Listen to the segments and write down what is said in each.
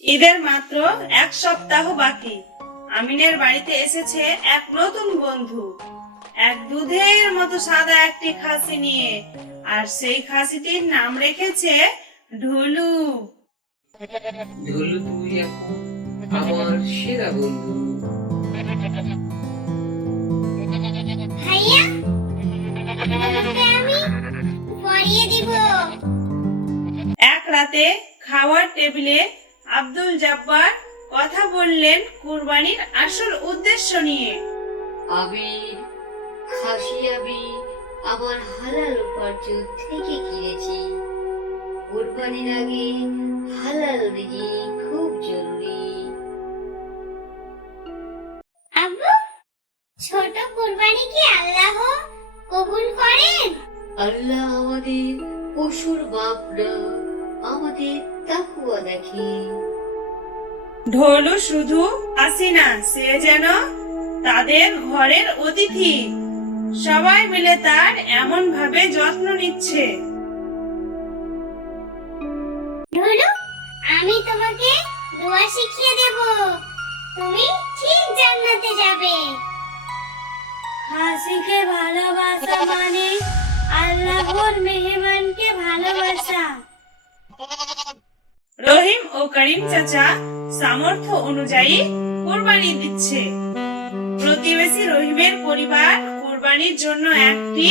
ঈদের মাত্র এক সপ্তাহ বাকি। আমিনের বাড়িতে এসেছে এক নতুন বন্ধু। এক দুধের মতো সাদা একটি খাসি নিয়ে আর সেই খাসিটির নাম রেখেছে ঢুলু। ধরলো তুই এখন আমার সেরা বন্ধু। ভাইয়া আমি পরিয়ে দিব। এক রাতে খাওয়ার টেবিলে আব্দুল জব্বার কথা বললেন কুরবানির আসল উদ্দেশ্য নিয়ে। আবির খাসি আমি আমার হালাল উপার্জন থেকে কিনেছি। কোরবানির আগে হালাল দিকে খুব জরুরি। আব্বু ছোট কুরবানি কি আল্লাহ কবুল করেন? আল্লাহ আমাদের পশুর বাপ না আমাদের তাকুয়া দেখে। ঢোলু শুধু আসি না সে যেন তাদের ঘরের অতিথি। সবাই মিলে তার এমন ভাবে যত্ন নিচ্ছে। ঢোলু আমি তোমাকে দোয়া শিখিয়ে দেব। তুমি ঠিক জান্নাতে যাবে। হাসিকে ভালোবাসা মানে আল্লাহর মেহমানকে ভালোবাসা। রহিম ও করিম চাচা সামর্থ্য অনুযায়ী কোরবানি দিচ্ছে প্রতিবেশী রহিমের পরিবার কোরবানির জন্য একটি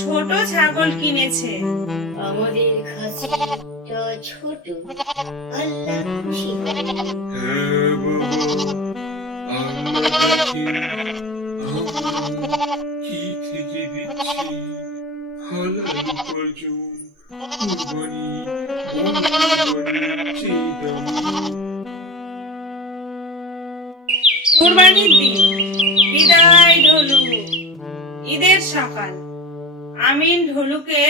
ছোট ছাগল কিনেছে আমাদের খাসিটা ছোট আল্লাহ খুশি হ্যাঁ কি থেকে দিচ্ছি হালাল কুরবানি কুরবানির দিন। বিদায় ঢোলু। ঈদের সকাল। আমিন ঢোলুকে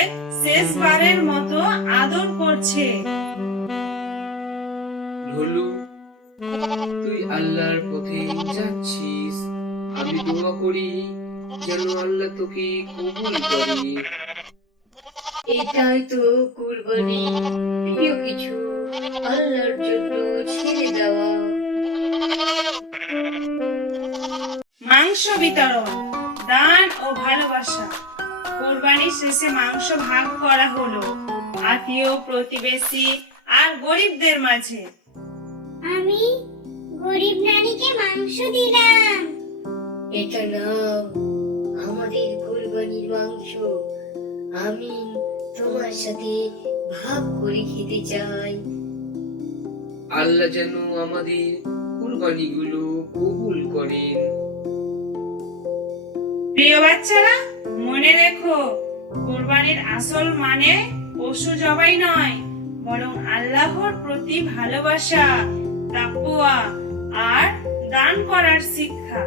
শেষবারের মতো আদর করছে। ঢোলু, তুই আল্লাহর পথে যাচ্ছিস। আমি দোয়া করি যেন আল্লাহ তোকে কবুল করে। এটাই তো কুরবানি। প্রিয় কিছু আল্লাহর জন্য ছেড়ে দেওয়া। মাংস বিতরণ দান ও ভালোবাসা। কোরবানি শেষে মাংস ভাগ করা হলো আত্মীয় প্রতিবেশী আর গরিবদের মাঝে। আমি গরিব নারীকে মাংস দিলাম। এটা নাও আমাদের কুরবানির মাংস। আমি তোমার সাথে ভাগ করে খেতে চাই। আল্লাহ যেন আমাদের কুরবানিগুলো কবুল করেন। প্রিয় বাচ্চারা মনে রেখো কোরবানির আসল মানে পশু জবাই নয় বরং আল্লাহর প্রতি ভালোবাসা তাকওয়া আর দান করার শিক্ষা।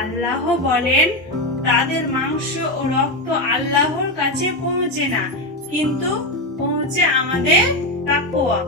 আল্লাহ বলেন তাদের মাংস ও রক্ত আল্লাহর কাছে পৌঁছে না কিন্তু পৌঁছে আমাদের তাকওয়া